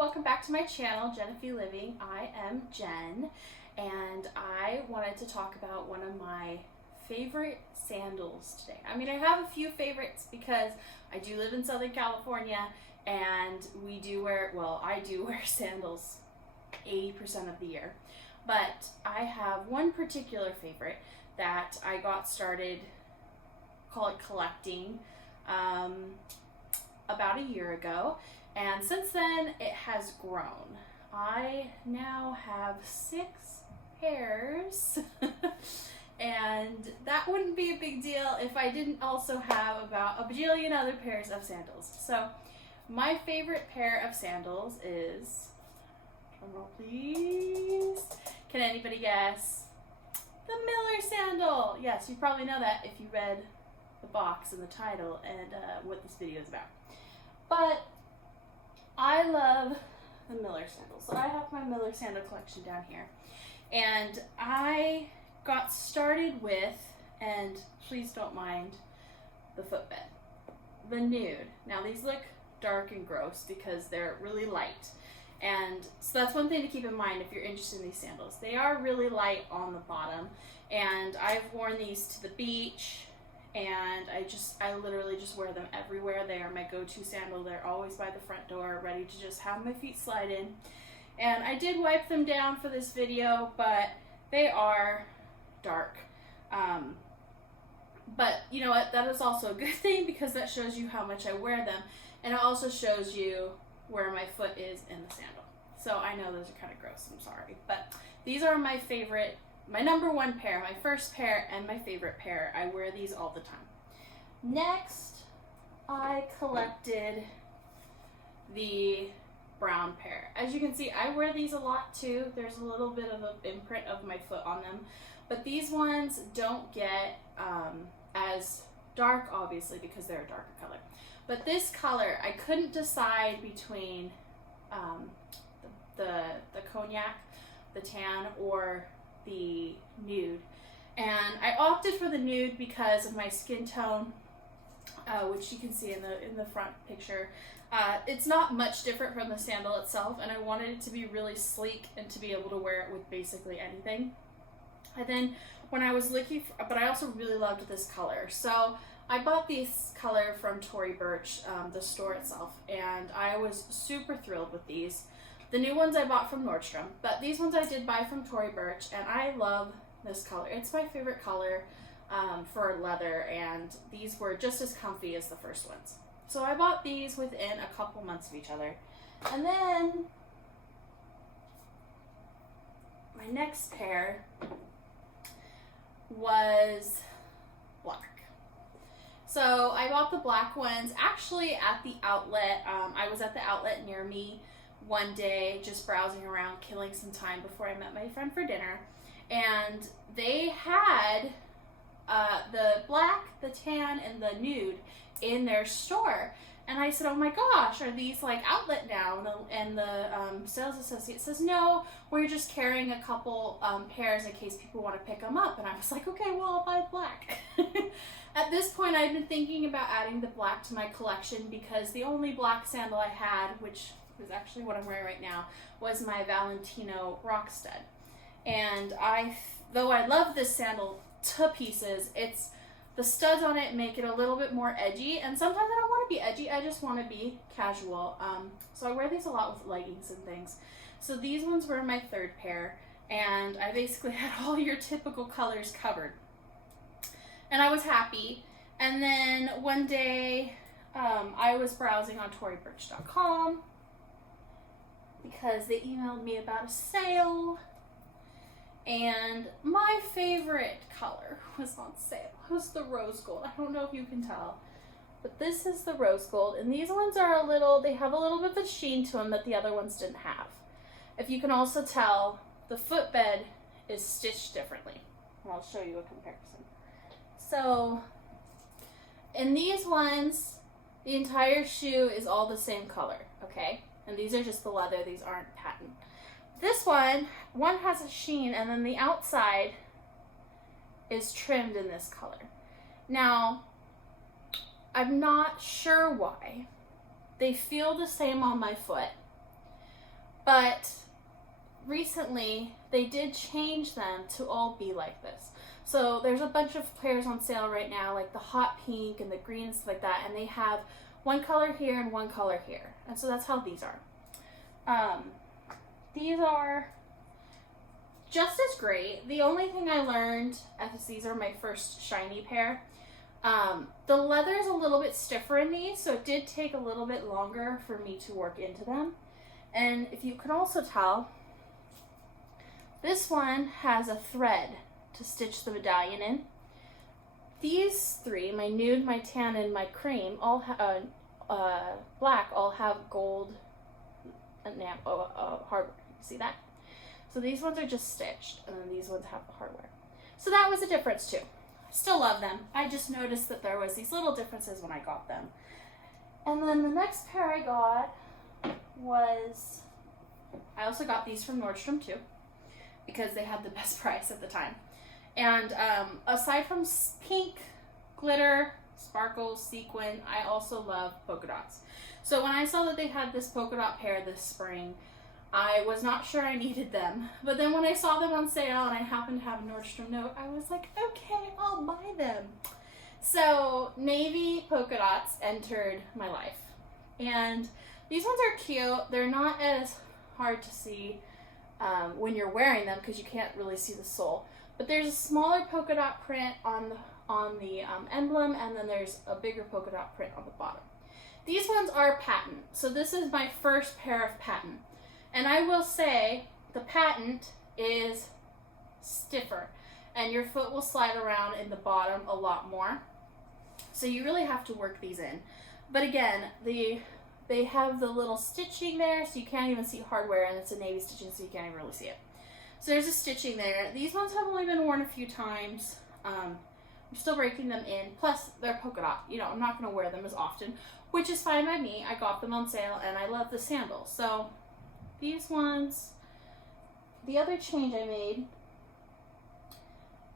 welcome back to my channel, Jennifer Living. I am Jen, and I wanted to talk about one of my favorite sandals today. I mean, I have a few favorites because I do live in Southern California, and we do wear, well, I do wear sandals 80% of the year. But I have one particular favorite that I got started, call it collecting, about a year ago, and since then it has grown. I now have 6 pairs and that wouldn't be a big deal if I didn't also have about a bajillion other pairs of sandals. So my favorite pair of sandals is, drumroll please, can anybody guess? The Miller sandal. Yes, you probably know that if you read the box and the title and what this video is about. But I love the Miller sandals. So I have my Miller sandal collection down here. And I got started with, and please don't mind the footbed, the nude. Now these look dark and gross because they're really light. And so that's one thing to keep in mind if you're interested in these sandals. They are really light on the bottom. And I've worn these to the beach, and I literally just wear them everywhere. They are my go-to sandal. They're always by the front door, ready to just have my feet slide in. And I did wipe them down for this video, but they are dark. But you know what? That is also a good thing because that shows you how much I wear them, and it also shows you where my foot is in the sandal. So I know those are kind of gross, I'm sorry. But these are my favorite, my number one pair, my first pair, and my favorite pair. I wear these all the time. Next, I collected the brown pair. As you can see, I wear these a lot too. There's a little bit of an imprint of my foot on them. But these ones don't get as dark, obviously, because they're a darker color. But this color, I couldn't decide between the cognac, the tan, or the nude, and I opted for the nude because of my skin tone, which you can see in the front picture. It's not much different from the sandal itself, and I wanted it to be really sleek and to be able to wear it with basically anything. And then when I was looking for, but I also really loved this color, so I bought this color from Tory Burch, the store itself, and I was super thrilled with these. The new ones I bought from Nordstrom, but these ones I did buy from Tory Burch, and I love this color. It's my favorite color for leather, and these were just as comfy as the first ones. So I bought these within a couple months of each other. And then my next pair was black. So I bought the black ones actually at the outlet. I was at the outlet near me one day just browsing around, killing some time before I met my friend for dinner, and they had the black, the tan, and the nude in their store. And I said, oh my gosh, are these like outlet now? And the sales associate says, no, we're just carrying a couple pairs in case people want to pick them up. And I was like, okay, well, I'll buy black. At this point, I'd been thinking about adding the black to my collection because the only black sandal I had, which is actually what I'm wearing right now, was my Valentino rock stud. And though I love this sandal to pieces, the studs on it make it a little bit more edgy, and sometimes I don't want to be edgy, I just want to be casual. So I wear these a lot with leggings and things. So these ones were my third pair, and I basically had all your typical colors covered. And I was happy. And then one day, I was browsing on toryburch.com because they emailed me about a sale, and my favorite color was on sale. It was the rose gold. I don't know if you can tell, but this is the rose gold, and these ones are they have a little bit of a sheen to them that the other ones didn't have. If you can also tell, the footbed is stitched differently. I'll show you a comparison. So in these ones, the entire shoe is all the same color, okay? And these are just the leather, these aren't patent. This one has a sheen, and then the outside is trimmed in this color. Now, I'm not sure why. They feel the same on my foot, But recently they did change them to all be like this. So there's a bunch of pairs on sale right now, like the hot pink and the green and stuff like that, and they have one color here and one color here. And so that's how these are. These are just as great. The only thing I learned, as these are my first shiny pair, the leather is a little bit stiffer in these, so it did take a little bit longer for me to work into them. And if you can also tell, this one has a thread to stitch the medallion in. These three, my nude, my tan, and my cream, all black, all have gold hardware. See that? So these ones are just stitched, and then these ones have the hardware. So that was a difference too. Still love them. I just noticed that there was these little differences when I got them. And then the next pair I got was, I also got these from Nordstrom too, because they had the best price at the time. And aside from pink, glitter, sparkles, sequin, I also love polka dots. So when I saw that they had this polka dot pair this spring, I was not sure I needed them. But then when I saw them on sale and I happened to have a Nordstrom note, I was like, okay, I'll buy them. So navy polka dots entered my life. And these ones are cute. They're not as hard to see when you're wearing them because you can't really see the sole. But there's a smaller polka dot print on the emblem, and then there's a bigger polka dot print on the bottom. These ones are patent. So this is my first pair of patent. And I will say the patent is stiffer, and your foot will slide around in the bottom a lot more. So you really have to work these in. But again, they have the little stitching there, so you can't even see hardware, and it's a navy stitching, so you can't even really see it. So there's a stitching there. These ones have only been worn a few times. I'm still breaking them in. Plus, they're polka dot. You know, I'm not going to wear them as often, which is fine by me. I got them on sale, and I love the sandals. So these ones, the other change I made,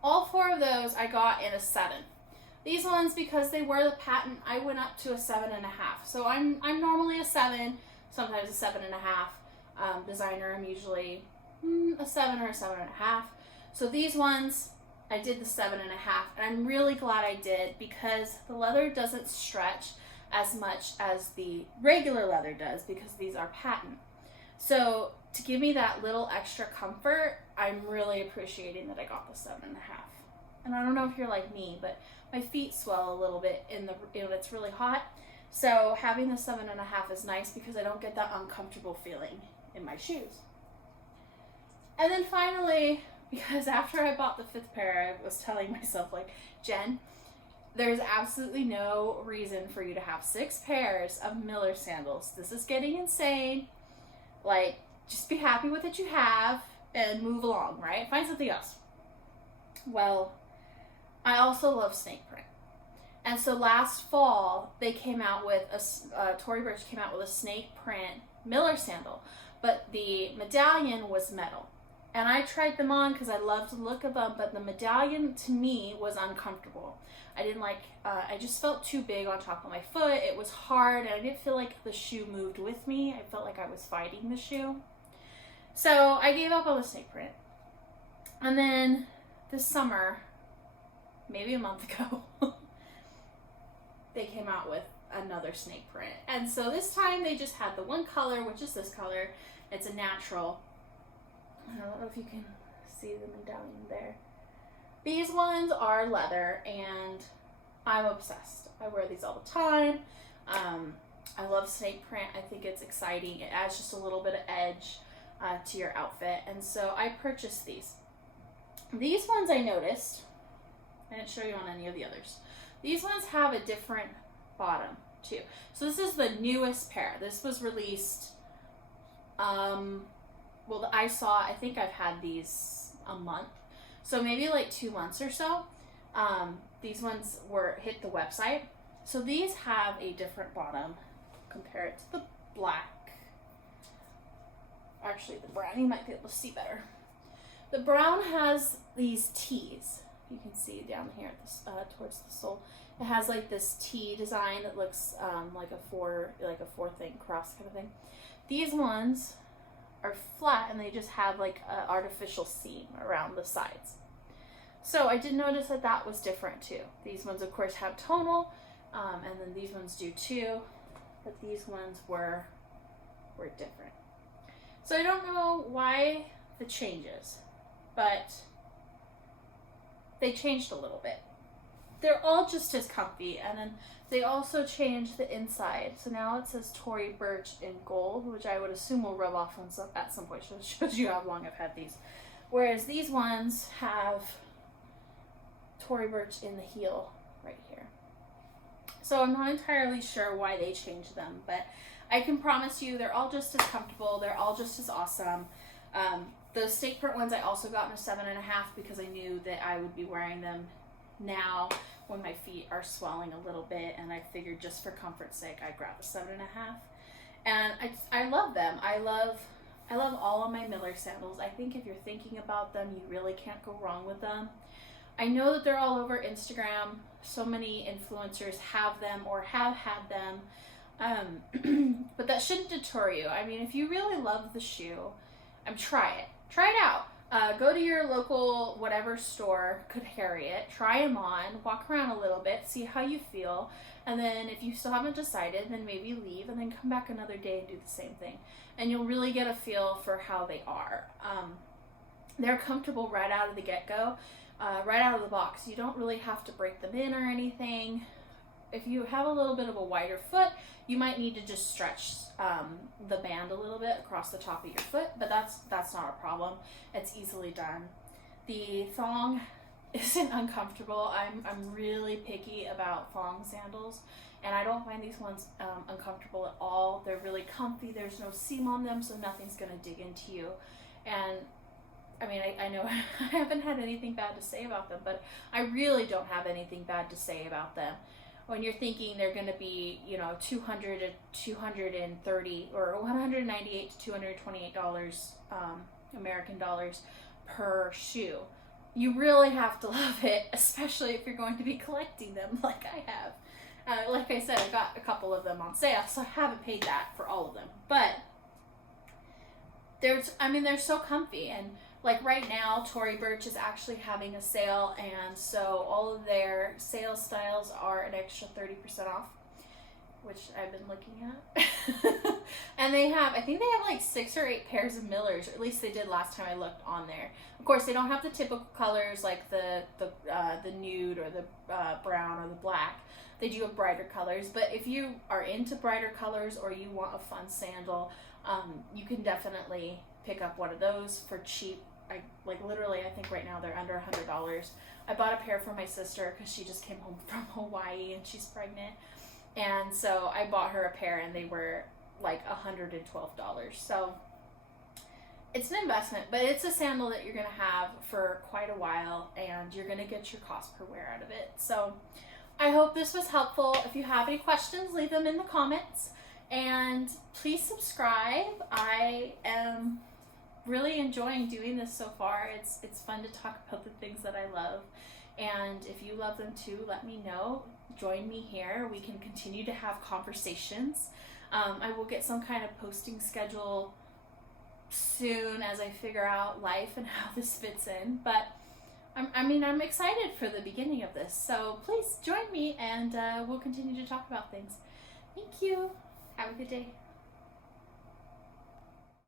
all four of those I got in a 7. These ones, because they were the patent, I went up to a 7.5. So I'm normally a 7, sometimes a 7.5. Designer, I'm usually a 7 or a 7.5. So these ones, I did the 7.5, and I'm really glad I did because the leather doesn't stretch as much as the regular leather does because these are patent. So to give me that little extra comfort, I'm really appreciating that I got the 7.5. And I don't know if you're like me, but my feet swell a little bit when it's really hot. So having the 7.5 is nice because I don't get that uncomfortable feeling in my shoes. And then finally, because after I bought the 5th pair, I was telling myself, like, Jen, there's absolutely no reason for you to have 6 pairs of Miller sandals. This is getting insane. Like, just be happy with what you have and move along, right? Find something else. Well, I also love snake print. And so last fall, they came out with Tory Burch came out with a snake print Miller sandal, but the medallion was metal. And I tried them on because I loved the look of them, but the medallion to me was uncomfortable. I didn't like, I just felt too big on top of my foot. It was hard, and I didn't feel like the shoe moved with me. I felt like I was fighting the shoe. So I gave up on the snake print. And then this summer, maybe a month ago, they came out with another snake print. And so this time they just had the one color, which is this color. It's a natural. I don't know if you can see the medallion there. These ones are leather, and I'm obsessed. I wear these all the time. I love snake print. I think it's exciting. It adds just a little bit of edge to your outfit, and so I purchased these. These ones I noticed, I didn't show you on any of the others. These ones have a different bottom too. So this is the newest pair. This was released, well, I think I've had these a month. So maybe like 2 months or so. These ones hit the website. So these have a different bottom compared to the black. Actually, the brown, you might be able to see better. The brown has these T's. You can see down here at this, towards the sole. It has like this T design that looks like a four thing cross kind of thing. These ones are flat and they just have like an artificial seam around the sides. So I did notice that that was different too. These ones of course have tonal, and then these ones do too, but these ones were different. So I don't know why the changes, but they changed a little bit. They're all just as comfy, and then they also changed the inside. So now it says Tory Burch in gold, which I would assume will rub off on some, at some point. So it shows you how long I've had these. Whereas these ones have Tory Burch in the heel right here. So I'm not entirely sure why they changed them, but I can promise you they're all just as comfortable. They're all just as awesome. The steak print ones I also got in a 7.5 because I knew that I would be wearing them now when my feet are swelling a little bit, and I figured just for comfort's sake I'd grab a 7.5. And I love them. I love all of my Miller sandals. I think if you're thinking about them, you really can't go wrong with them. I know that they're all over Instagram. So many influencers have them or have had them. But that shouldn't deter you. I mean, if you really love the shoe, try it. Try it out. Go to your local whatever store could carry it. Try them on. Walk around a little bit. See how you feel. And then if you still haven't decided, then maybe leave and then come back another day and do the same thing. And you'll really get a feel for how they are. They're comfortable right out of the get-go. Right out of the box. You don't really have to break them in or anything. If you have a little bit of a wider foot, you might need to just stretch the band a little bit across the top of your foot, but that's not a problem. It's easily done. The thong isn't uncomfortable. I'm really picky about thong sandals, and I don't find these ones uncomfortable at all. They're really comfy. There's no seam on them, so nothing's going to dig into you. And I mean, I know I haven't had anything bad to say about them, but I really don't have anything bad to say about them. When you're thinking they're going to be, you know, $200 to $230 or $198 to $228 American dollars per shoe, you really have to love it, especially if you're going to be collecting them like I have. Like I said, I got a couple of them on sale, so I haven't paid that for all of them. But they're so comfy, and like right now, Tory Burch is actually having a sale, and so all of their sale styles are an extra 30% off, which I've been looking at. And I think they have like 6 or 8 pairs of Millers, or at least they did last time I looked on there. Of course, they don't have the typical colors like the nude or the brown or the black. They do have brighter colors, but if you are into brighter colors or you want a fun sandal, you can definitely pick up one of those for cheap. I think right now they're under $100. I bought a pair for my sister because she just came home from Hawaii and she's pregnant. And so I bought her a pair and they were like $112. So it's an investment, but it's a sandal that you're going to have for quite a while and you're going to get your cost per wear out of it. So I hope this was helpful. If you have any questions, leave them in the comments and please subscribe. I am really enjoying doing this so far. It's fun to talk about the things that I love, and if you love them too, let me know. Join me here. We can continue to have conversations. I will get some kind of posting schedule soon as I figure out life and how this fits in, but I'm excited for the beginning of this, so please join me and we'll continue to talk about things. Thank you. Have a good day.